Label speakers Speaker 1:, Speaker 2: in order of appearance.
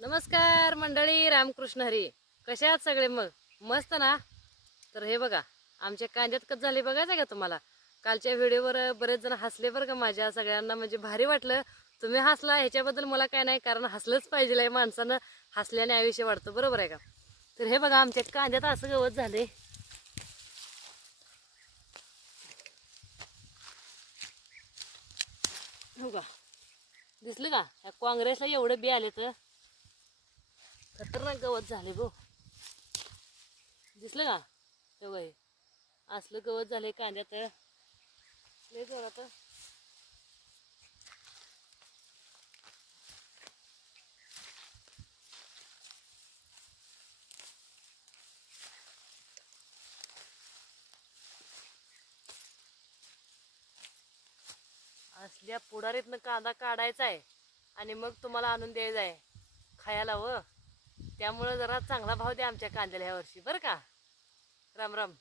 Speaker 1: नमस्कार मंडळी रामकृष्ण हरी. कशा आहात सगळे मग? मस्त ना? तर हे बघा आमच्या कांद्यात कच झाले बघायचं का तुम्हाला? कालच्या व्हिडिओवर बरेच जण हसले बरं का माझ्या. सगळ्यांना म्हणजे भारी वाटलं. तुम्ही हसला ह्याच्याबद्दल मला काय नाही कारण हसलंच पाहिजे आहे माणसानं. हसल्याने आयुष्य वाढतं बरोबर आहे का? तर हे बघा आमच्या कांद्यात असं गवत झाले हो का? दिसलं का? या काँग्रेसला एवढं बी आले तर? खतरनाक गवत झाले गो दिसलं का? हे बघ हे. असलं गवत झाले कांद्यात. लय जोरात. असल्या पुढारीतनं कांदा काढायचा आहे आणि मग तुम्हाला आणून द्यायचा आहे खायला व. त्यामुळं जरा चांगला भाव द्या आमच्या कांद्याला ह्या वर्षी. बरं का? राम राम.